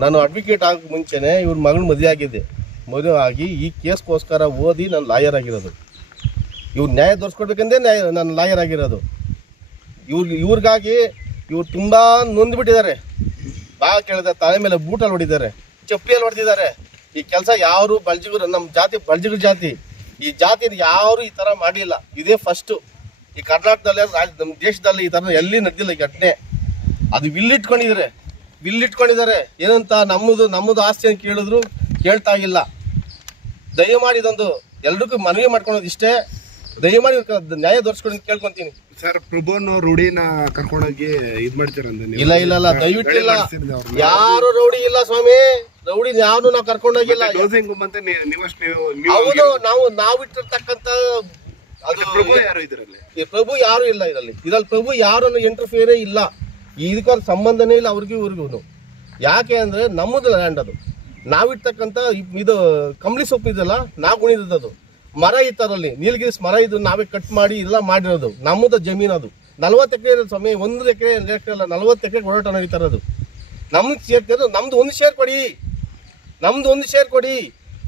ನಾನು ಅಡ್ವೊಕೇಟ್ ಆಗೋಕ್ಕೆ ಮುಂಚೆನೇ ಇವ್ರ ಮಗಳು ಮದುವೆ ಆಗಿದೆ. ಮದುವೆ ಆಗಿ ಈ ಕೇಸ್ಗೋಸ್ಕರ ಓದಿ ನಾನು ಲಾಯರ್ ಆಗಿರೋದು. ಇವ್ರು ನ್ಯಾಯ ತೋರಿಸ್ಕೊಡ್ಬೇಕಂದ್ರೆ ನಾನು ಲಾಯರ್ ಆಗಿರೋದು. ಇವ್ರಿಗಾಗಿ ಇವ್ರು ತುಂಬ ನೊಂದ್ಬಿಟ್ಟಿದ್ದಾರೆ. ಭಾಳ ಕೇಳಿದೆ, ತಲೆ ಮೇಲೆ ಬೂಟಲ್ಲಿ ಹೊಡಿದ್ದಾರೆ, ಚಪ್ಪಿಯಲ್ಲಿ ಹೊಡೆದಿದ್ದಾರೆ. ಈ ಕೆಲಸ ಯಾರು ಬಲ್ಜಿಗರು, ನಮ್ಮ ಜಾತಿ ಬಲ್ಜಿಗರ ಜಾತಿ, ಈ ಜಾತಿನ ಯಾರು ಈ ಥರ ಮಾಡಲಿಲ್ಲ. ಇದೇ ಫಸ್ಟು. ಈ ಕರ್ನಾಟಕದಲ್ಲೇ ನಮ್ಮ ದೇಶದಲ್ಲಿ ಈ ಥರ ಎಲ್ಲಿ ನಡೆದಿಲ್ಲ ಈ ಘಟನೆ. ಅದು ವಿಲ್ಲಿಟ್ಕೊಂಡಿದ್ದಾರೆ ಏನಂತ ನಮ್ಮದು ಆಸ್ತಿ ಅಂತ ಕೇಳಿದ್ರು ಕೇಳ್ತಾ ಇಲ್ಲ. ದಯಮಾಡಿ ಇದೊಂದು ಎಲ್ರಿಗೂ ಮನವಿ ಮಾಡ್ಕೊಳೋದು ಇಷ್ಟೇ, ದಯಮಾಡಿ ನ್ಯಾಯ ದೊರಸ್ಕೊಂಡು ಕೇಳ್ಕೊಂತೀನಿ ಸರ್. ಪ್ರಭುನ ರೂಢಿನ ಕರ್ಕೊಂಡೋಗಿ ಇದ್ ಮಾಡ್ತೀರಂದ್ರೆ ಇಲ್ಲ ದಯವಿಟ್ಟಿಲ್ಲ. ಯಾರು ರೌಡಿ ಇಲ್ಲ ಸ್ವಾಮಿ, ರೌಡಿ ಯಾರು ನಾವು ಕರ್ಕೊಂಡೋಗಿಲ್ಲ. ಹೌದು, ನಾವು ಇಟ್ಟಿರ್ತಕ್ಕಂಥ ಅದು ಪ್ರಭು ಯಾರು ಇದರಲ್ಲಿ, ಪ್ರಭು ಯಾರು ಇಲ್ಲ ಇದರಲ್ಲಿ ಪ್ರಭು ಯಾರನ್ನು ಇಂಟರ್ಫಿಯರೇ ಇಲ್ಲ. ಇದಕ್ಕೊಂದು ಸಂಬಂಧನೇ ಇಲ್ಲ ಅವ್ರಿಗೂ ಇವ್ರಿಗೂ. ಯಾಕೆ ಅಂದರೆ ನಮ್ಮದು ಲ್ಯಾಂಡ್ ಅದು. ನಾವಿರ್ತಕ್ಕಂಥ ಇದು ಕಂಬಳಿ ಸೊಪ್ಪು ಇದೆಲ್ಲ ನಾವು ಗುಣಿದದ್ದು ಮರ ಇತ್ತರಲ್ಲಿ, ನೀಲಗಿರಿಸ್ ಮರ ಇದು ನಾವೇ ಕಟ್ ಮಾಡಿ ಎಲ್ಲ ಮಾಡಿರೋದು. ನಮ್ಮದು ಜಮೀನು ಅದು 40 ಎಕರೆ ಇರೋದು ಸ್ವಾಮಿ. 1 ಎಕರೆ 2 ಎಕರೆ ಅಲ್ಲ, 40 ಎಕರೆ ಓಡಾಟ ನಡೀತಾ ಇರೋದು. ನಮ್ಗೆ ಸೇರ್ತಿರೋದು ನಮ್ದು 1 ಶೇರ್ ಕೊಡಿ, ನಮ್ದು 1 ಶೇರ್ ಕೊಡಿ.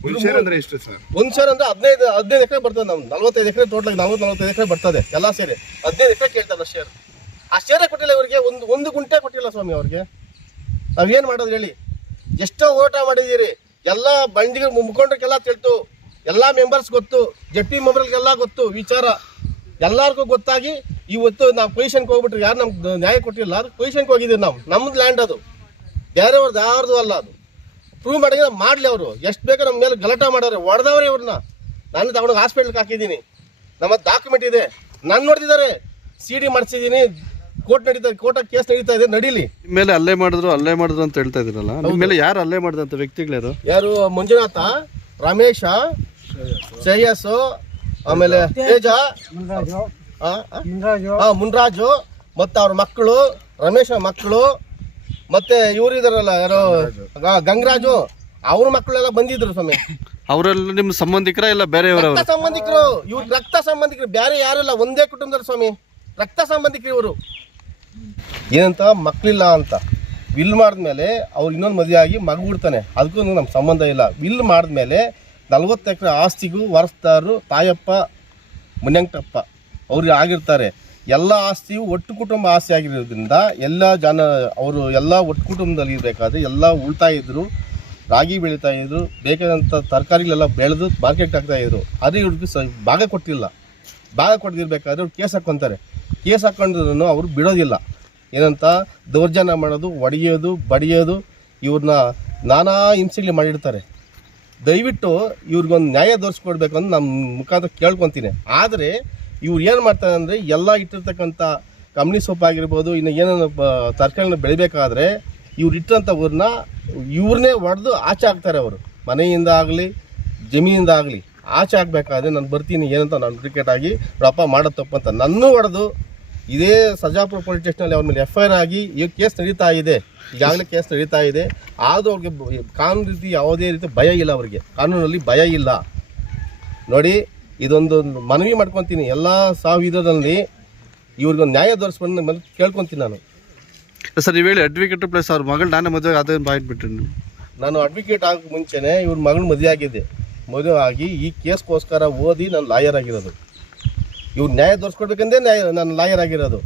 1 ಶೇರ್ ಅಂದ್ರೆ ಎಷ್ಟು ಸರ್? 1 ಶೇರ್ ಅಂದ್ರೆ 15 ಎಕರೆ ಬರ್ತದೆ. ನಮ್ದು 45 ಎಕರೆ ಟೋಟಲ್ 45 ಎಕರೆ ಬರ್ತದೆ ಎಲ್ಲ ಸೇರಿ. 15 ಎಕರೆ ಕೇಳ್ತಾರೆ ಶೇರ್. ಆ ಶೇರೇ ಕೊಟ್ಟಿಲ್ಲ ಇವರಿಗೆ, ಒಂದು ಗುಂಟೆ ಕೊಟ್ಟಿಲ್ಲ ಸ್ವಾಮಿ ಅವ್ರಿಗೆ. ನಾವೇನು ಮಾಡೋದು ಹೇಳಿ? ಎಷ್ಟೋ ಓಟ ಮಾಡಿದ್ದೀರಿ, ಎಲ್ಲ ಬಂಡಿಗೆ ಮುಖಂಡರಿಗೆಲ್ಲ ತಿಳ್ತು, ಎಲ್ಲ ಮೆಂಬರ್ಸ್ ಗೊತ್ತು, ಜಡ್ಪಿ ಮೆಂಬರ್ಗೆಲ್ಲ ಗೊತ್ತು ವಿಚಾರ, ಎಲ್ಲರಿಗೂ ಗೊತ್ತಾಗಿ ಇವತ್ತು ನಾವು ಪೊಸಿಷನ್ಗೆ ಹೋಗ್ಬಿಟ್ರೆ ಯಾರು ನಮ್ಗೆ ನ್ಯಾಯ ಕೊಟ್ಟಿಲ್ಲ. ಅದು ಪೊಸಿಷನ್ಗೆ ಹೋಗಿದ್ದೀವಿ ನಾವು. ನಮ್ಮದು ಲ್ಯಾಂಡ್ ಅದು, ಬೇರೆಯವ್ರದ್ದು ಯಾರ್ದು ಅಲ್ಲ. ಅದು ಪ್ರೂವ್ ಮಾಡಿದ್ರೆ ಮಾಡಲಿ. ಅವರು ಎಷ್ಟು ಬೇಕೋ ನಮ್ಮ ಮೇಲೆ ಗಲಾಟೆ ಮಾಡೋರು, ಹೊಡೆದವ್ರೆ ಇವ್ರನ್ನ. ನಾನು ತಗೊಂಡೋಗಿ ಹಾಸ್ಪಿಟ್ಲ್ಗೆ ಹಾಕಿದ್ದೀನಿ, ನಮ್ಮ ಡಾಕ್ಯುಮೆಂಟ್ ಇದೆ, ನಾನು ನೋಡ್ತಿದ್ದಾರೆ, CD ಮಾಡಿಸಿದ್ದೀನಿ, ಕೋರ್ಟಾಗ ಕೇಸ್ ನಡೀತಾ ಇದೆ, ನಡೀಲಿ. ಮೇಲೆ ಅಲ್ಲೇ ಮಾಡಿದ್ರು ಅಂತ ಹೇಳ್ತಾ ಇದ್ದೀರಲ್ಲ, ನಿಮ್ಮ ಮೇಲೆ ಯಾರು ಅಲ್ಲೇ ಮಾಡಿದಂತ ವ್ಯಕ್ತಿಗಳು ಯಾರು? ಮಂಜುನಾಥ, ರಮೇಶ, ಶ್ರೇಯಸ್, ಆಮೇಲೆ ತೇಜ, ಮುನ್ರಾಜು, ಮತ್ತೆ ಅವ್ರ ಮಕ್ಕಳು, ರಮೇಶ ಮಕ್ಕಳು, ಮತ್ತೆ ಇವ್ರು ಇದಾರಲ್ಲ ಯಾರು ಗಂಗರಾಜು, ಅವ್ರ ಮಕ್ಕಳೆಲ್ಲ ಬಂದಿದ್ರು ಸ್ವಾಮಿ. ಅವರೆಲ್ಲ ನಿಮ್ಮ ಸಂಬಂಧಿಕರ ಇಲ್ಲ ಬೇರೆಯವರು? ಸಂಬಂಧಿಕರು. ಇವ್ರು ರಕ್ತ ಸಂಬಂಧಿಕರು, ಬೇರೆ ಯಾರಿಲ್ಲ, ಒಂದೇ ಕುಟುಂಬದವ್ರು ಸ್ವಾಮಿ, ರಕ್ತ ಸಂಬಂಧಿಕರು ಇವರು. ಏನಂತ ಮಕ್ಕಳಿಲ್ಲ ಅಂತ ವಿಲ್ ಮಾಡಿದ್ಮೇಲೆ ಅವ್ರು ಇನ್ನೊಂದು ಮದುವೆ ಆಗಿ ಮಗು ಬಿಡ್ತಾನೆ, ಅದಕ್ಕೂ ನಮ್ಮ ಸಂಬಂಧ ಇಲ್ಲ. ವಿಲ್ ಮಾಡಿದ್ಮೇಲೆ 40 ಎಕರೆ ಆಸ್ತಿಗೂ ವಾರಸ್ದಾರರು ತಾಯಪ್ಪ ಮುನ್ಯಂಕಪ್ಪ ಅವ್ರಿಗೆ ಆಗಿರ್ತಾರೆ. ಎಲ್ಲ ಆಸ್ತಿಯು ಒಟ್ಟು ಕುಟುಂಬ ಆಸ್ತಿ ಆಗಿರೋದ್ರಿಂದ ಎಲ್ಲ ಜನ ಅವರು ಎಲ್ಲ ಒಟ್ಟು ಕುಟುಂಬದಲ್ಲಿ ಇರಬೇಕಾದ್ರೆ ಎಲ್ಲ ಉಳ್ತಾಯ ಇದ್ರು, ರಾಗಿ ಬೆಳೀತಾ ಇದ್ರು, ಬೇಕಾದಂಥ ತರಕಾರಿಗಳೆಲ್ಲ ಬೆಳೆದು ಮಾರ್ಕೆಟ್ ಆಗ್ತಾಯಿದ್ರು. ಅದೇ ಇವ್ರಿಗೆ ಭಾಗ ಕೊಟ್ಟಿಲ್ಲ. ಭಾಗ ಕೊಟ್ಟಿರ್ಬೇಕಾದ್ರೆ ಅವ್ರು ಕೇಸ್ ಹಾಕ್ಕೊಂತಾರೆ. ಕೇಸ್ ಹಾಕ್ಕೊಂಡ್ರೂ ಅವರು ಬಿಡೋದಿಲ್ಲ. ಏನಂತ ದೌರ್ಜನ್ಯ ಮಾಡೋದು, ಒಡೆಯೋದು, ಬಡಿಯೋದು, ಇವ್ರನ್ನ ನಾನಾ ಹಿಂಸೆಗಳು ಮಾಡಿರ್ತಾರೆ. ದಯವಿಟ್ಟು ಇವ್ರಿಗೊಂದು ನ್ಯಾಯ ದೊರಸ್ಕೊಡ್ಬೇಕು ಅಂತ ನಮ್ಮ ಮುಖಾಂತರ ಕೇಳ್ಕೊತೀನಿ. ಆದರೆ ಇವ್ರು ಏನು ಮಾಡ್ತಾರೆ ಅಂದರೆ ಎಲ್ಲ ಇಟ್ಟಿರ್ತಕ್ಕಂಥ ಕಂಬಳಿ ಸೊಪ್ಪು ಆಗಿರ್ಬೋದು, ಇನ್ನು ಏನೇನು ತರಕಾರಿಗಳನ್ನ ಬೆಳಿಬೇಕಾದ್ರೆ ಇವ್ರು ಇಟ್ಟಂಥ ಊರನ್ನ ಇವ್ರನ್ನೇ ಹೊಡೆದು ಆಚೆ ಹಾಕ್ತಾರೆ. ಅವರು ಮನೆಯಿಂದ ಆಗಲಿ ಜಮೀನಿಂದ ಆಗಲಿ ಆಚೆ ಹಾಕಬೇಕಾದ್ರೆ ನಾನು ಬರ್ತೀನಿ ಏನಂತ ನಾನು ಅಡ್ವೊಕೇಟ್ ಆಗಿ ರಪ್ಪ ಮಾಡೋದು ತಪ್ಪು ಅಂತ ನನ್ನೂ ಹೊಡೆದು ಇದೇ ಸರ್ಜಾಪುರ ಪೊಲೀಸ್ ಸ್ಟೇಷನಲ್ಲಿ ಅವ್ರ ಮೇಲೆ FIR ಆಗಿ ಈಗ ಕೇಸ್ ನಡೀತಾ ಇದೆ. ಈಗಾಗಲೇ ಕೇಸ್ ನಡೀತಾ ಇದೆ. ಆದರೂ ಅವ್ರಿಗೆ ಕಾನೂನು ರೀತಿ ಯಾವುದೇ ರೀತಿ ಭಯ ಇಲ್ಲ. ಅವ್ರಿಗೆ ಕಾನೂನಲ್ಲಿ ಭಯ ಇಲ್ಲ. ನೋಡಿ, ಇದೊಂದು ಮನವಿ ಮಾಡ್ಕೊತೀನಿ ಎಲ್ಲ ವಿಧದಲ್ಲಿ ಇವ್ರಿಗೊಂದು ನ್ಯಾಯ ದೊರಸ್ಕೊಂಡು ಕೇಳ್ಕೊತೀನಿ ನಾನು. ಸರ್, ನೀವು ಹೇಳಿ ಅಡ್ವೊಕೇಟ್ ಪ್ಲಸ್ ಅವ್ರ ಮಗಳು ನಾನೇ ಮದುವೆ ಅದೇನು ಬಾಯ್ಬಿಟ್ರಿ ನೀವು? ನಾನು ಅಡ್ವೊಕೇಟ್ ಆಗೋಕ್ಕೆ ಮುಂಚೆನೇ ಇವ್ರ ಮಗಳು ಮದುವೆ ಆಗಿದೆ. ಮದುವೆ ಆಗಿ ಈ ಕೇಸ್ಗೋಸ್ಕರ ಓದಿ ನಾನು ಲಾಯರ್ ಆಗಿರೋದು. ಇವ್ರು ನ್ಯಾಯ ದೊರಸ್ಕೊಡ್ಬೇಕಂದ್ರೆ ನಾನು ಲಾಯರ್ ಆಗಿರೋದು.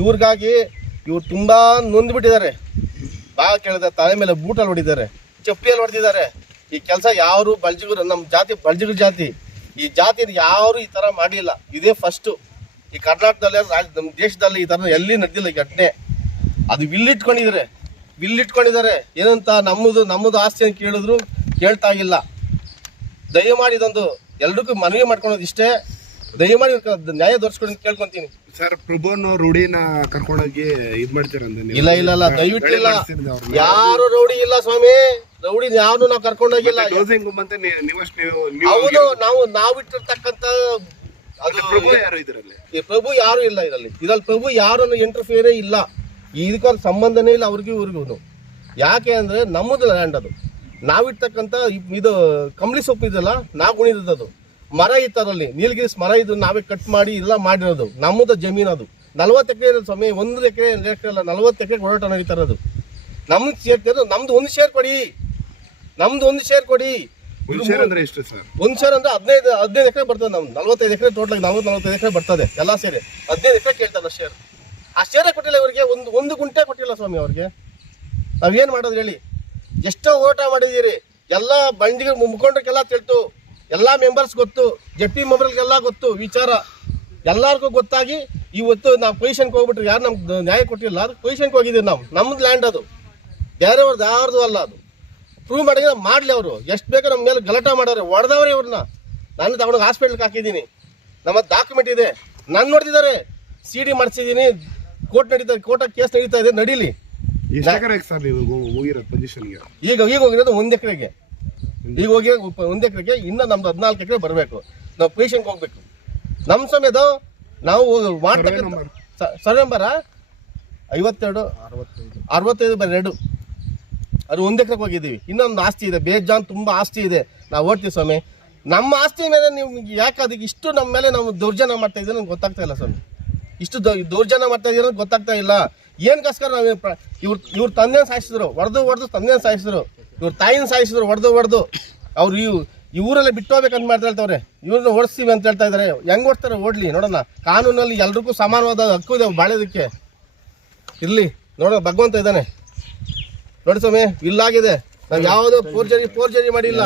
ಇವ್ರಿಗಾಗಿ ಇವ್ರು ತುಂಬ ನೊಂದ್ಬಿಟ್ಟಿದ್ದಾರೆ. ಭಾಳ ಕೇಳಿದೆ, ತಲೆ ಮೇಲೆ ಬೂಟಲ್ಲಿ ಹೊಡಿದ್ದಾರೆ, ಚಪ್ಪಿಯಲ್ಲಿ ಹೊಡೆದಿದ್ದಾರೆ. ಈ ಕೆಲಸ ಯಾರು ಬಲ್ಜಿಗರು, ನಮ್ಮ ಜಾತಿ ಬಲ್ಜಿಗರ ಜಾತಿ, ಈ ಜಾತಿನ ಯಾರು ಈ ಥರ ಮಾಡಲಿಲ್ಲ. ಇದೇ ಫಸ್ಟು. ಈ ಕರ್ನಾಟಕದಲ್ಲೇ ನಮ್ಮ ದೇಶದಲ್ಲಿ ಈ ಥರ ಎಲ್ಲಿ ನಡೆದಿಲ್ಲ ಈ ಘಟನೆ. ಅದು ವಿಲ್ಲಿಟ್ಕೊಂಡಿದ್ದಾರೆ ಏನಂತ ನಮ್ಮದು ಆಸ್ತಿ ಅಂತ ಕೇಳಿದ್ರು ಕೇಳ್ತಾ ಇಲ್ಲ. ದಯಮಾಡಿ ಇದೊಂದು ಎಲ್ರಿಗೂ ಮನವಿ ಮಾಡ್ಕೊಳೋದು ಇಷ್ಟೇ, ದಯಮಾಡಿ ನ್ಯಾಯ ದೊರಸ್ಕೊಂಡು ಕೇಳ್ಕೊಂತೀನಿ ಸರ್. ಪ್ರಭುನ ರೂಢಿನ ಕರ್ಕೊಂಡೋಗಿ ಇದ್ ಮಾಡ್ತೀರಂದ್ರೆ ಇಲ್ಲ ದಯವಿಟ್ಟಿಲ್ಲ. ಯಾರು ರೌಡಿ ಇಲ್ಲ ಸ್ವಾಮಿ, ರೌಡಿ ಯಾರು ನಾವು ಕರ್ಕೊಂಡೋಗಿಲ್ಲ. ಹೌದು, ನಾವು ಇಟ್ಟಿರ್ತಕ್ಕಂಥ ಅದು ಪ್ರಭು ಯಾರು ಇದರಲ್ಲಿ ಪ್ರಭು ಯಾರು ಇಲ್ಲ ಇದರಲ್ಲಿ ಪ್ರಭು ಯಾರನ್ನು ಇಂಟರ್ಫಿಯರೇ ಇಲ್ಲ. ಇದಕ್ಕೊಂದು ಸಂಬಂಧನೇ ಇಲ್ಲ ಅವ್ರಿಗೂ ಇವ್ರಿಗೂ. ಯಾಕೆ ಅಂದರೆ ನಮ್ಮದು ಲ್ಯಾಂಡ್ ಅದು. ನಾವಿರ್ತಕ್ಕಂಥ ಇದು ಕಂಬಳಿ ಸೊಪ್ಪು ಇದೆಲ್ಲ ನಾವು ಗುಣಿದದ್ದು ಮರ ಇತ್ತರಲ್ಲಿ, ನೀಲಗಿರಿಸ್ ಮರ ಇದು ನಾವೇ ಕಟ್ ಮಾಡಿ ಎಲ್ಲ ಮಾಡಿರೋದು. ನಮ್ಮದು ಜಮೀನು ಅದು 40 ಎಕರೆ ಇರೋದು ಸ್ವಾಮಿ. 1 ಎಕರೆ 2 ಎಕರೆ ಅಲ್ಲ, 40 ಎಕರೆ ಓಡಾಟ ನಡೀತಾ ಇರೋದು. ನಮ್ದು ಸೇರ್ತಿದ್ರು ನಮ್ದು ಒಂದು ಶೇರ್ ಕೊಡಿ, ನಮ್ದು ಒಂದು ಶೇರ್ ಕೊಡಿ. ಒಂದು ಶೇರ್ ಅಂದ್ರೆ ಎಷ್ಟು ಸರ್? ಒಂದು ಶೇರ್ ಅಂದ್ರೆ 15 ಎಕರೆ ಬರ್ತದೆ. ನಮ್ದು 45 ಎಕರೆ ಟೋಟಲ್ 45 ಎಕರೆ ಬರ್ತದೆ ಎಲ್ಲ ಸೇರಿ. 15 ಎಕರೆ ಕೇಳ್ತಾರೆ ಶೇರ್. ಆ ಶೇರೇ ಕೊಟ್ಟಿಲ್ಲ ಇವರಿಗೆ, ಒಂದು ಗುಂಟೆ ಕೊಟ್ಟಿಲ್ಲ ಸ್ವಾಮಿ ಅವ್ರಿಗೆ. ನಾವೇನು ಮಾಡೋದು ಹೇಳಿ? ಎಷ್ಟೋ ಓಟ ಮಾಡಿದ್ದೀರಿ, ಎಲ್ಲ ಬಂಡಿಗೆ ಮುಖಂಡರಿಗೆಲ್ಲ ತಿಳ್ತು, ಎಲ್ಲ ಮೆಂಬರ್ಸ್ ಗೊತ್ತು, ಜೆಪಿ ಮೆಂಬರ್ಗೆಲ್ಲ ಗೊತ್ತು ವಿಚಾರ, ಎಲ್ಲರಿಗೂ ಗೊತ್ತಾಗಿ ಇವತ್ತು ನಾವು ಪೊಸಿಷನ್ಗೆ ಹೋಗ್ಬಿಟ್ರು. ಯಾರು ನಮ್ಗೆ ನ್ಯಾಯ ಕೊಟ್ಟಿಲ್ಲ, ಅದು ಪೊಸಿಷನ್ಗೆ ಹೋಗಿದ್ದೀವಿ ನಾವು. ನಮ್ಮದು ಲ್ಯಾಂಡ್ ಅದು, ಬೇರೆಯವ್ರದ್ದು ಯಾರ್ದು ಅಲ್ಲ. ಅದು ಪ್ರೂವ್ ಮಾಡಿದ್ರೆ ಮಾಡಲಿ. ಅವರು ಎಷ್ಟು ಬೇಕೋ ನಮ್ಮ ಮೇಲೆ ಗಲಾಟೆ ಮಾಡೋರು, ಹೊಡೆದವ್ರೆ ಇವ್ರನ್ನ. ನಾನು ತಗೊಂಡೋಗಿ ಹಾಸ್ಪಿಟ್ಲ್ಗೆ ಹಾಕಿದ್ದೀನಿ, ನಮ್ಮ ಡಾಕ್ಯುಮೆಂಟ್ ಇದೆ, ನಾನು ನೋಡ್ತಿದ್ದಾರೆ. CD ಮಾಡಿಸಿದ್ದೀನಿ, ಕೋರ್ಟಾಗಿ ಕೇಸ್ ನಡೀತಾ ಇದೆ, ನಡೀಲಿ. ಎಷ್ಟು ಎಕರೆ ಸರ್ ನೀವು ಹೋಗಿರೋದು ಪೊಸಿಷನ್ಗೆ? ಈಗ ಹೋಗಿರೋದು 1 ಎಕರೆಗೆ. ಈಗ ಹೋಗಿ 1 ಎಕರೆಗೆ ಇನ್ನು ನಮ್ದು 14 ಎಕರೆ ಬರಬೇಕು. ನಾವು ಪೊಸಿಷನ್ಗೆ ಹೋಗ್ಬೇಕು. ನಮ್ಮ ಸಮೇತ ನಾವು ಮಾಡ್ತಕ್ಕಂಥ ಸರ್ವೆ ನಂಬರ 52 65/2 ಅದು 1 ಎಕರೆಗೆ ಹೋಗಿದ್ದೀವಿ. ಇನ್ನೊಂದು ಆಸ್ತಿ ಇದೆ, ಬೇಜಾನ್ ತುಂಬ ಆಸ್ತಿ ಇದೆ. ನಾವು ಓಡ್ತೀವಿ ಸ್ವಾಮಿ. ನಮ್ಮ ಆಸ್ತಿ ಮೇಲೆ ನೀವು ಯಾಕೆ ಅದಕ್ಕೆ ಇಷ್ಟು ನಮ್ಮ ಮೇಲೆ ನಾವು ದೌರ್ಜನ್ಯ ಮಾಡ್ತಾ ಇದ್ದೀವಿ ನನಗೆ ಗೊತ್ತಾಗ್ತಾ ಇಲ್ಲ ಸ್ವಾಮಿ. ಇಷ್ಟು ದೌರ್ಜನ್ಯ ಮಾಡ್ತಾ ಇದ್ದೀರ ಅಂತ ಗೊತ್ತಾಗ್ತಾ ಇಲ್ಲ. ಏನಕ್ಕೋಸ್ಕರ ನಾವು ಇವ್ರ ತಂದೆನ ಸಾಯಿಸಿದ್ರು, ಹೊಡೆದು ತಂದೆನ ಸಾಯಿಸಿದ್ರು, ಇವ್ರ ತಾಯಿನ ಸಾಯಿಸಿದ್ರು, ಹೊಡೆದು ಅವ್ರು ಈ ಊರಲ್ಲೇ ಬಿಟ್ಟು ಹೋಗ್ಬೇಕಂತ ಮಾಡ್ತಾ ಹೇಳ್ತವ್ರೆ. ಇವ್ರನ್ನ ಓಡಿಸ್ತೀವಿ ಅಂತ ಹೇಳ್ತಾ ಇದ್ದಾರೆ. ಹೆಂಗೆ ಓಡಿಸ್ತಾರೆ ಓಡಲಿ, ನೋಡೋಣ. ಕಾನೂನಲ್ಲಿ ಎಲ್ರಿಗೂ ಸಮಾನವಾದ ಹಕ್ಕು ಇದೆ ಬಾಳೋದಕ್ಕೆ. ಇರಲಿ ನೋಡೋಣ, ಭಗವಂತ ಇದ್ದಾನೆ ನೋಡಿ ಸ್ವಾಮಿ. ಇಲ್ಲಾಗಿದೆ, ನಾವು ಯಾವುದೋ ಫೋರ್ಜರಿ ಮಾಡಿಲ್ಲ.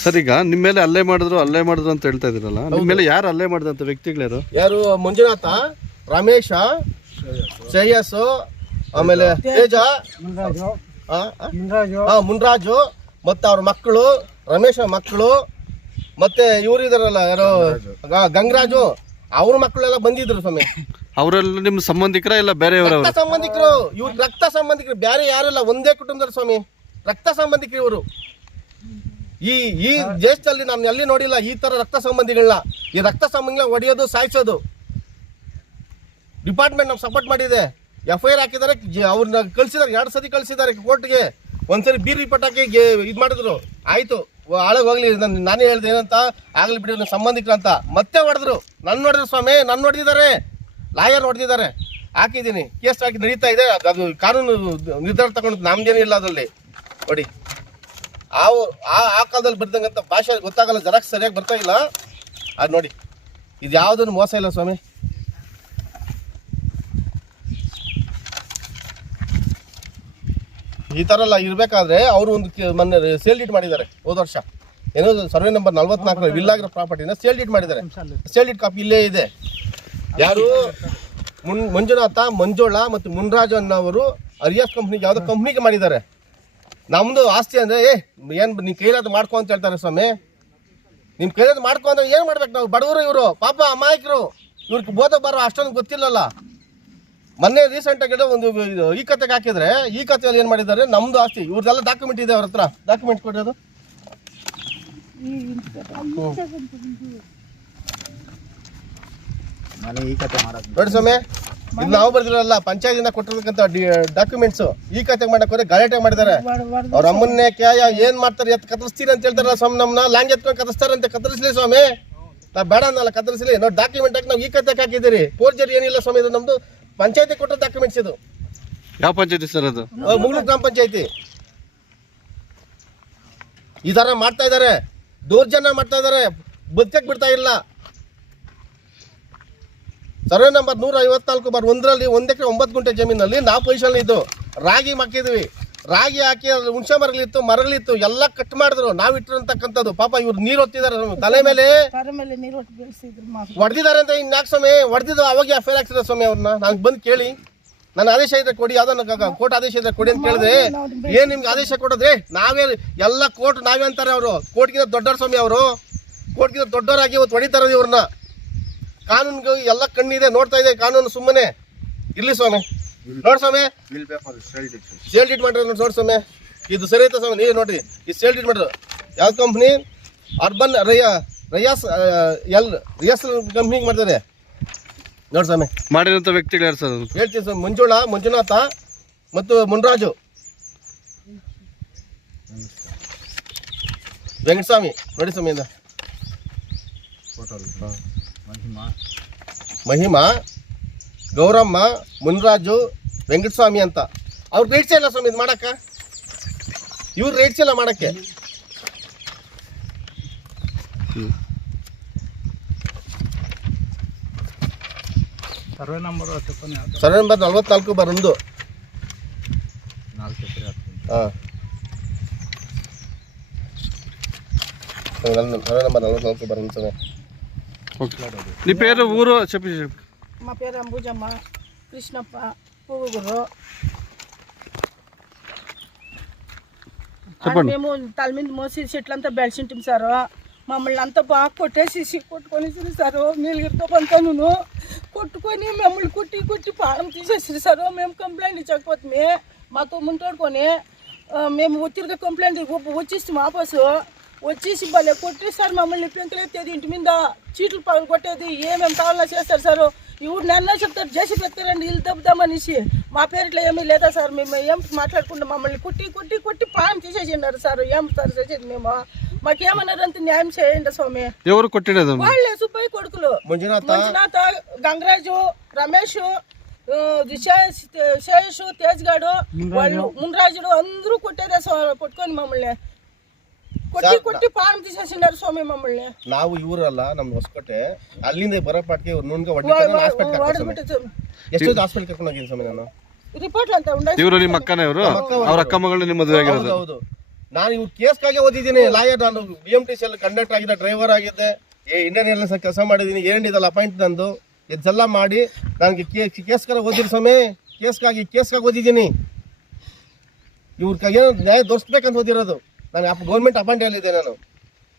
ಸರ್ ಈಗ ನಿಮ್ಮ ಮೇಲೆ ಹಲ್ಲೆ ಮಾಡಿದ್ರು ಅಂತ ಹೇಳ್ತಾ ಇದ್ದೀರಲ್ಲ, ನಿಮ್ಮ ಮೇಲೆ ಯಾರು ಹಲ್ಲೆ ಮಾಡಿದಂತ ವ್ಯಕ್ತಿಗಳು ಯಾರು? ಮಂಜುನಾಥ, ರಮೇಶ, ಶ್ರೇಯಸ್, ಆಮೇಲೆ ತೇಜ, ಮುನ್ರಾಜು, ಮತ್ತೆ ಅವ್ರ ಮಕ್ಕಳು, ರಮೇಶ ಮಕ್ಕಳು, ಮತ್ತೆ ಇವ್ರು ಇದಾರಲ್ಲ ಯಾರು ಗಂಗರಾಜು, ಅವ್ರ ಮಕ್ಕಳೆಲ್ಲ ಬಂದಿದ್ರು ಸ್ವಾಮಿ. ಅವರೆಲ್ಲ ನಿಮ್ಮ ಸಂಬಂಧಿಕರ ಇಲ್ಲ ಬೇರೆಯವರವರು? ಸಂಬಂಧಿಕರು. ಇವ್ರು ರಕ್ತ ಸಂಬಂಧಿಕರು, ಬೇರೆ ಯಾರಿಲ್ಲ, ಒಂದೇ ಕುಟುಂಬದ ಸ್ವಾಮಿ. ರಕ್ತ ಸಂಬಂಧಿಕರು ಇವರು. ಈ ದೇಶದಲ್ಲಿ ನಾನು ಎಲ್ಲಿ ನೋಡಿಲ್ಲ ಈ ತರ ರಕ್ತ ಸಂಬಂಧಿಗಳನ್ನ. ಈ ರಕ್ತ ಸಂಬಂಧಿಗಳನ್ನ ಹೊಡೆಯೋದು, ಸಾಯಿಸೋದು. ಡಿಪಾರ್ಟ್ಮೆಂಟ್ ನಮ್ಗೆ ಸಪೋರ್ಟ್ ಮಾಡಿದೆ. FIR ಹಾಕಿದ್ದಾರೆ, ಅವ್ರನ್ನ ಕಳಿಸಿದ್ದಾರೆ, 2 ಸತಿ ಕಳಿಸಿದ್ದಾರೆ ಕೋರ್ಟ್ಗೆ. ಒಂದ್ಸರಿ ಬೀರ್ ರಿಪೋರ್ಟ್ ಹಾಕಿ ಇದು ಮಾಡಿದ್ರು. ಆಯ್ತು, ಆಳಗೆ ಹೋಗ್ಲಿ, ನಾನೇ ಹೇಳ್ದೆ ಏನಂತ, ಆಗ್ಲಿ ಬಿಡಿ ನನ್ನ ಸಂಬಂಧಿಕರು ಅಂತ. ಮತ್ತೆ ಹೊಡೆದ್ರು, ನನ್ನ ನೋಡಿದ್ರು ಸ್ವಾಮಿ, ನನ್ನ ನೋಡಿದ್ದಾರೆ, ಲಾಯರ್ ಹೊಡೆದಿದ್ದಾರೆ. ಹಾಕಿದ್ದೀನಿ, ಕೇಸ್ ಹಾಕಿ ನಡೀತಾ ಇದೆ. ಅದು ಕಾನೂನು ನಿರ್ಧಾರ ತಗೊಂಡು ನಮ್ದೇನಿಲ್ಲ ಅದರಲ್ಲಿ. ನೋಡಿ, ಆ ಕಾಲದಲ್ಲಿ ಬರ್ದಂಗಂತ ಭಾಷೆ ಗೊತ್ತಾಗಲ್ಲ, ಜರಾಕ್ಸ್ ಸರಿಯಾಗಿ ಬರ್ತಾ ಇಲ್ಲ. ಅದು ನೋಡಿ, ಇದು ಯಾವುದನ್ನು ಮೋಸ ಇಲ್ಲ ಸ್ವಾಮಿ. ಈ ಥರ ಎಲ್ಲ ಇರಬೇಕಾದ್ರೆ ಅವರು ಒಂದು ಮೊನ್ನೆ ಸೇಲ್ ಡೀಟ್ ಮಾಡಿದ್ದಾರೆ ಹೋದ ವರ್ಷ. ಏನೋ ಸರ್ವೆ ನಂಬರ್ 44 ವಿಲ್ಲಾಗಿರೋ ಪ್ರಾಪರ್ಟಿನ ಸೇಲ್ ಡೀಟ್ ಮಾಡಿದ್ದಾರೆ. ಸೇಲ್ ಡೀಟ್ ಕಾಪಿ ಇಲ್ಲೇ ಇದೆ. ಯಾರು? ಮಂಜುನಾಥ, ಮಂಜೋಳ ಮತ್ತು ಮುನ್ರಾಜು ಅನ್ನೋರು ಅರಿಯಾಸ್ ಕಂಪ್ನಿಗೆ ಯಾವುದೋ ಕಂಪ್ನಿಗೆ ಮಾಡಿದ್ದಾರೆ. ನಮ್ಮದು ಆಸ್ತಿ ಅಂದರೆ ಏನು ನಿಮ್ಮ ಕೈಲಾದ ಮಾಡ್ಕೊ ಅಂತ ಹೇಳ್ತಾರೆ ಸ್ವಾಮಿ. ನಿಮ್ಮ ಕೈಲಾದ ಮಾಡ್ಕೊ ಅಂದ್ರೆ ಏನು ಮಾಡ್ಬೇಕು ನಾವು? ಬಡವರು ಇವರು, ಪಾಪ ಅಮಾಯಕರು. ಇವ್ರಿಗೆ ಬೋಧ ಬರೋ ಅಷ್ಟೊಂದು ಗೊತ್ತಿಲ್ಲಲ್ಲ. ಮೊನ್ನೆ ರೀಸೆಂಟಾಗಿ ಒಂದು ಈ ಕತೆಗೆ ಹಾಕಿದ್ರೆ, ಈ ಕತೆಯಲ್ಲಿ ಏನು ಮಾಡಿದ್ದಾರೆ, ನಮ್ಮದು ಆಸ್ತಿ ಇವ್ರದ್ದೆಲ್ಲ ಡಾಕ್ಯುಮೆಂಟ್ ಇದೆ. ಅವ್ರ ಹತ್ರ ಡಾಕ್ಯುಮೆಂಟ್ ಕೊಡೋದು ನೋಡಿ ಸ್ವಾಮಿ. ಇದು ನಾವು ಬರ್ದಿರಲ್ಲ, ಪಂಚಾಯತಿಂದ ಕೊಟ್ಟಿರ್ತಕ್ಕಂಥ ಡಾಕ್ಯುಮೆಂಟ್ಸ್. ಈ ಕತೆ ಮಾಡಕ್ ಹೋದ್ರೆ ಗಲಾಟೆ ಮಾಡಿದ್ದಾರೆ. ಅವ್ರ ಅಮ್ಮನ್ನೇ ಏನ್ ಮಾಡ್ತಾರೆ, ಕತ್ತರಿಸ್ತೀರಿ ಅಂತ ಹೇಳ್ತಾರಲ್ಲ ಸ್ವಾಮಿ. ನಮ್ಮನ್ನ ಲ್ಯಾಂಗ್ ಎತ್ಕೊಂಡು ಕತ್ತರಿಸ್ತಾರಂತೆ. ಕತ್ತರಿಸ್ಲಿ ಸ್ವಾಮಿ, ನಾವು ಬೇಡ ಅನ್ನಲ್ಲ, ಕತ್ತರಿಸ್ಲಿ. ನಾವು ಡಾಕ್ಯುಮೆಂಟ್ ಹಾಕಿ ನಾವು ಈ ಕತೆಗೆ ಹಾಕಿದ್ದೀರಿ. ಫೋರ್ಜರಿ ಏನಿಲ್ಲ ಸ್ವಾಮಿ. ಇದು ನಮ್ದು ಪಂಚಾಯತಿ ಕೊಟ್ಟ ಡಾಕ್ಯುಮೆಂಟ್ಸ್. ಇದು ಯಾವ ಪಂಚಾಯತಿ ಸರ್? ಅದು ಮುಗ್ಳೂರು ಗ್ರಾಮ ಪಂಚಾಯತಿ. ಈ ತರ ಮಾಡ್ತಾ ಇದಾರೆ, ದೌರ್ಜನ್ಯ ಮಾಡ್ತಾ ಇದಾರೆ, ಬದುಕಕ್ಕೆ ಬಿಡ್ತಾ ಇಲ್ಲ. ಸರ್ವೆ ನಂಬರ್ 154/1ರಲ್ಲಿ 1 ಎಕರೆ 9 ಗುಂಟೆ ಜಮೀನಲ್ಲಿ ನಾವು ಪೊಸಿಷನ್ ಇದ್ದು ರಾಗಿ ಹಾಕಿದ್ವಿ. ರಾಗಿ ಹಾಕಿ ಹುಣಸೆ ಮರಗಳಿತ್ತು ಎಲ್ಲ ಕಟ್ ಮಾಡಿದ್ರು. ನಾವು ಇಟ್ಟಿರ್ತಕ್ಕಂಥದ್ದು. ಪಾಪ ಇವ್ರು ನೀರು ಹೊತ್ತಿದ್ದಾರೆ ತಲೆ ಮೇಲೆ, ಹೊಡೆದಿದ್ದಾರೆ ಅಂತ. ಇನ್ಯಾಕೆ ಸ್ವಾಮಿ ಹೊಡೆದಿದ್ದು? ಅವಾಗ FIR ಹಾಕ್ಸಿದ್ರೆ ಸ್ವಾಮಿ ಅವ್ರನ್ನ. ನಾನು ಬಂದು ಕೇಳಿ, ನನ್ನ ಆದೇಶ ಇದ್ರೆ ಕೊಡಿ, ಯಾವ್ದನ್ನ ಕೋರ್ಟ್ ಆದೇಶ ಇದ್ರೆ ಕೊಡಿ ಅಂತ ಕೇಳಿದ್ರೆ, ಏನ್ ನಿಮ್ಗೆ ಆದೇಶ ಕೊಡೋದ್ರೆ ನಾವೇ ಎಲ್ಲ ಕೋರ್ಟ್ ನಾವೇ ಅಂತಾರೆ ಅವರು. ಕೋರ್ಟ್ಗಿಂತ ದೊಡ್ಡವ್ರ ಸ್ವಾಮಿ ಅವರು. ಕೋರ್ಟ್ಗಿಂತ ದೊಡ್ಡವರಾಗಿ ಇವತ್ತು ಹೊಡಿತಾರೆ ಇವ್ರನ್ನ. ಕಾನೂನಿಗೆ ಎಲ್ಲ ಕಣ್ಣಿದೆ, ನೋಡ್ತಾ ಇದೆ ಕಾನೂನು. ಸುಮ್ಮನೆ ಇರ್ಲಿ ಸ್ವಾಮಿ. ನೋಡಿ ಸ್ವಾಮಿ, ಸೇಲ್ ಡೀಟ್ ಮಾಡ್ರಿ ನೋಡಿ ಸ್ವಾಮಿ. ಇದು ಸರಿ ಐತೆ ಸ್ವಾಮಿ, ನೀವು ನೋಡ್ರಿ. ಇದು ಸೇಲ್ ಡೀಟ್ ಮಾಡ್ರು. ಯಾವ ಕಂಪ್ನಿ? ಅರ್ಬನ್ ರಿಯಾಸ್ ಕಂಪ್ನಿಗೆ ಮಾಡ್ತಾರೆ ನೋಡಿ ಸ್ವಾಮಿ. ಮಾಡಿರೋಂಥ ವ್ಯಕ್ತಿಗಳು ಯಾರು ಸರ್? ಹೇಳ್ತೀವಿ ಸ್ವಾಮಿ. ಮಂಜುಳ, ಮಂಜುನಾಥ ಮತ್ತು ಮುನ್ರಾಜು, ವೆಂಕಟಸ್ವಾಮಿ. ನೋಡಿ ಸ್ವಾಮಿ. ಮಹಿಮಾ, ಗೌರಮ್ಮ, ಮುನ್ರಾಜು, ವೆಂಕಟಸ್ವಾಮಿ ಅಂತ ಅವ್ರು ರೇಟ್ಸ್ ಇಲ್ಲ ಸ್ವಾಮಿ ಇದು ಮಾಡಕ್ಕ. ಇವ್ರು ರೇಟ್ಸ್ ಇಲ್ಲ ಮಾಡಕ್ಕೆ. ಸರ್ವೆ ನಂಬರ್ ಸರ್ವೆ ನಂಬರ್ 44 ಬರ್ 1. ಹಾಂ, ಸರ್ವೆ ನಂಬర్ 44 ಬರ್ 1. నీ పేరు ఊరు చెప్పి. మా పేరు అంబుజమ్మ, కృష్ణప్ప, పువ్వుగుర్రు. మేము తల మీద మోసి చెట్లంతా బెలిసింటాం సార్. మమ్మల్ని అంతా బాగా కొట్టేసి కొట్టుకొని సార్. నీలగిరితో పంతాను కొట్టుకొని మమ్మల్ని కొట్టి పానం తీసేసి సార్. మేము కంప్లైంట్ ఇచ్చకపోతే మాతో ముంటోడుకొని మేము తిరిగి కంప్లైంట్ వచ్చేసి వాపసు వచ్చేసి భలే కొట్టేసారు మమ్మల్ని. పెంకులెత్తేది, ఇంటి మీద చీట్లు పగలు కొట్టేది, ఏమేమి కావాలన్నా చేస్తారు సార్. ఇవి నన్ను చెప్తారు చేసి పెడతారండి ఇల్లు దెబ్బదామనేసి. మా పేరుట్లో ఏమీ లేదా సార్. మేము ఏం మాట్లాడకుండా మమ్మల్ని కొట్టి పాయం తీసేసినారు సార్. ఏం సార్ చేసేది మేము? మాకేమన్నారంత న్యాయం చేయండి స్వామి. ఎవరు కొట్టినది? వాళ్ళే సుబ్బయ్య కొడుకులు మంజునాథ, గంగరాజు, రమేష్, శేష్, తేజ్ గాడు, వాళ్ళు మున్రాజుడు అందరూ కొట్టేదే కొట్టుకొని మమ్మల్ని కొట్టి ಪಾನ್ తీసేసినారు ಸ್ವಾಮಿ ಮಮ್ಮల్ని. ನಾವು ಇವರಲ್ಲ ನಮ್ದು ಹೊಸಕೋಟೆ, ಅಲ್ಲಿಂದ ಬರೋಪಾಟಿಗೆ ನುಣ್ಗ ಎಷ್ಟೊಂದು ಹಾಸ್ಪಿಟಲ್ ಕರ್ಕೊಂಡು ಹೋಗಿದ್ದೀನಿ ಸ್ವಾಮಿ ನಾನು. ರಿಪೋರ್ಟ್ ಅಂತ ಉಂಟು. ಇವರು ನಿಮ್ಮ ಅಕ್ಕನ ಇವರು, ಅವ್ರ ಅಕ್ಕ ಮಗಳು ನಿಮ್ಮ ಮದುವೆ ಆಗಿರೋದು? ಹೌದು. ನಾನು ಇವ್ರು ಕೇಸ್ಗಾಗಿ ಓದಿದ್ದೀನಿ. ಲಾಯರ್, ನಾನು BMTC ಕಂಡಕ್ಟರ್ ಆಗಿದ್ದೆ, ಡ್ರೈವರ್ ಆಗಿದ್ದೆ, ಇಂಡಿಯನ್ ಏರ್ಲೈನ್ಸ್ ಕೆಲಸ ಮಾಡಿದ್ದೀನಿ. ಏನಿದಲ್ಲ ಅಪಾಯಿಂಟ್ ನಂದು ಇದೆಲ್ಲ ಮಾಡಿ ನನಗೆ ಕೇಸ್ಗಾರ ಓದಿರಿ ಸ್ವಾಮಿ. ಕೇಸ್ಗಾಗಿ ಓದಿದ್ದೀನಿ. ಇವ್ರ ನ್ಯಾಯ ದೋರಿಸ್ಬೇಕಂತ ಓದಿರೋದು. ನಾನು ಗೌರ್ಮೆಂಟ್ ಅಪಾಯಿಂಟ್ ಹೇಳಿದ್ದೆ. ನಾನು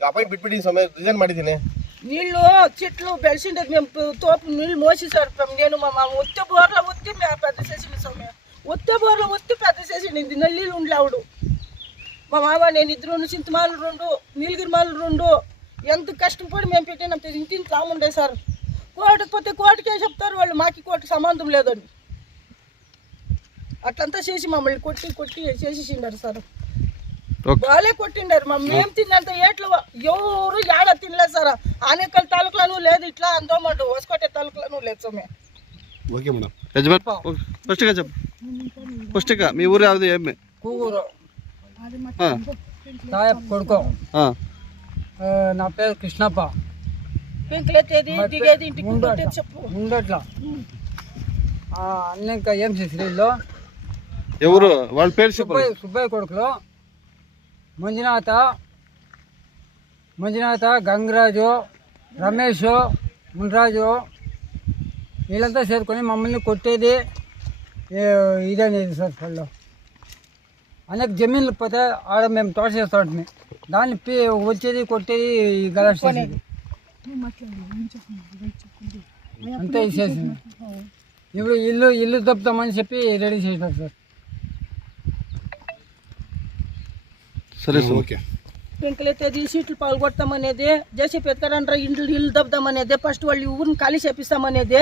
ಅಪಾಯಿಂಟ್ ಬಿಟ್ಬಿಟ್ಟಿದ್ದೀನಿ ಸ್ವಾಮಿ, ರಿಸೈನ್ ಮಾಡಿದ್ದೀನಿ. నీళ్ళు చెట్లు బెలిసిండేది మేము తోపు నీళ్ళు మోసేసారు. నేను మా ఒత్తే బోర్లో ఒత్తి పెద్ద చేసింది స్వామి. ఒత్తే బోర్లో ఒత్తి పెద్ద చేసింది. నల్లీలు ఉండే ఆవిడు మా మామ, నేను ఇద్దరు చింతమాలు 2, నీలగిరిమాలు 2. ఎంత కష్టపడి మేము పెట్టినంత ఇంటిని కాముండే సార్. కోర్టుకు పోతే కోర్టుకే చెప్తారు వాళ్ళు, మాకి కోర్టుకు సంబంధం లేదని. అట్లంతా చేసి మమ్మల్ని కొట్టి చేసేసిండారు సార్. వాళ్ళే కొట్టిండారు. మేము తిన్నంత ఏట్లు ఎవరు ఏడ తినలేదు సార్. ఆనేకల్ తాలూకులను లేదు, ఇట్లా అందోమంటు ಹೊಸಕೋಟೆ తాలూకులను లేదు స్వామి. Okay madam. ఫస్ట్గా చెప్పు. ఫస్ట్గా మీ ఊరు యాವುದು? ఏమి కూగూరు. సాయబ్ కొడుకు. నా పేరు కృష్ణప్ప. పెంకులెత్తేది, దిగేది, ఇంటికి కొట్టేది చెప్పు. ఉండట్లా అన్నీ ఎంసీ శ్రీలో. ఎవరు వాళ్ళ పేరు చెప్పు. సుబ్బయ్య కొడుకులు మంజునాథ, గంగరాజు, రమేష్, మున్రాజు వీళ్ళంతా చేరుకొని మమ్మల్ని కొట్టేది ఇదనేది సార్. వాళ్ళు అనేక జమీన్లు పోతే ఆడ మేము తోట చేస్తూ ఉంటుంది. దాన్ని వచ్చేది కొట్టేది గలాస్ చేసేది అంతే చేసింది. ఇప్పుడు ఇల్లు తప్పుతామని చెప్పి రెడీ చేశారు సార్. సరే సార్. ఓకే. పెంకులెత్తేది, సీట్లు పాల్గొడతామనేది, జేసీ పెద్దకరండ్రా ఇల్లు దబ్దామనేది, ఫస్ట్ వాళ్ళు ఊరిని ఖాళీ చేపిస్తామనేది.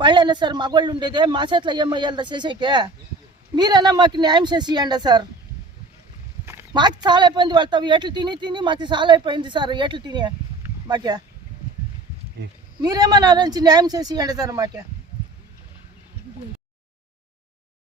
వాళ్ళైనా సార్ మగవాళ్ళు ఉండేది. మా చేతిలో ఏమయ్యాలి చేసేకే? మీరైనా మాకు న్యాయం చేసి ఇవ్వండి సార్. మాకు చాలా అయిపోయింది. వాళ్ళతో ఎట్లు తిని మాకు చాలా అయిపోయింది సార్. ఎట్లు తిని మాకే మీరేమన్నా న్యాయం చేసి ఇవ్వండి సార్ మాకే.